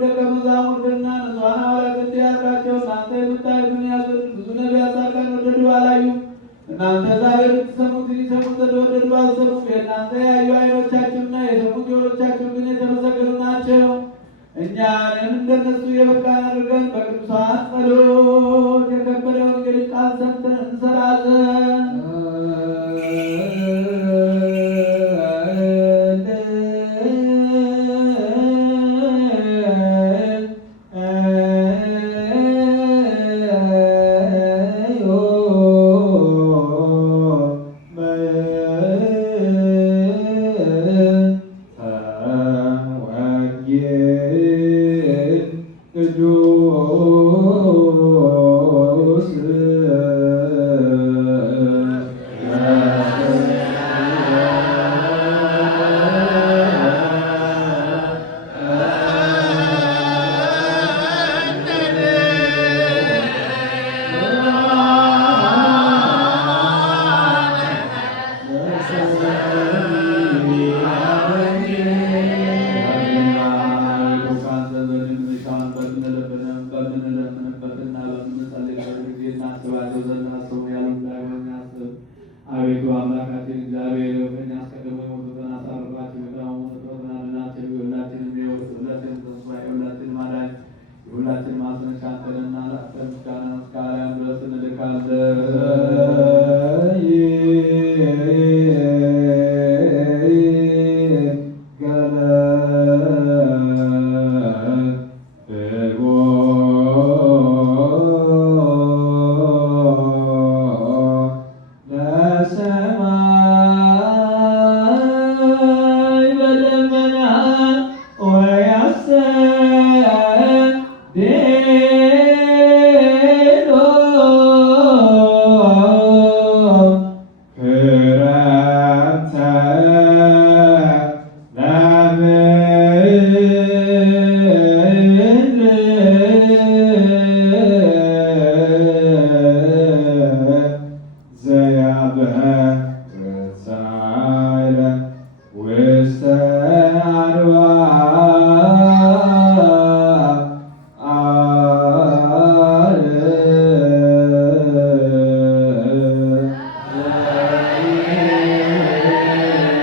ደቀ መዛሙርትና ንጹሐን ሐዋርያት እንዲህ አልካቸው፣ እናንተ የምታዩትን ያዙ። ብዙ ነቢያት ጻድቃን ወደዱ አላዩም። እናንተ ዛሬ የምትሰሙትን ይሰሙ ዘንድ ወደዱ አልሰሙም። የእናንተ ያዩ ዓይኖቻችሁና የሰሙ ጆሮቻችሁ ግን የተመሰገኑ ናቸው። እኛንም እንደነሱ የበቃን አድርገን በቅዱሳን ጸሎት የከበረ ወንጌልን ቃል ሰምተን እንሰራ ዘንድ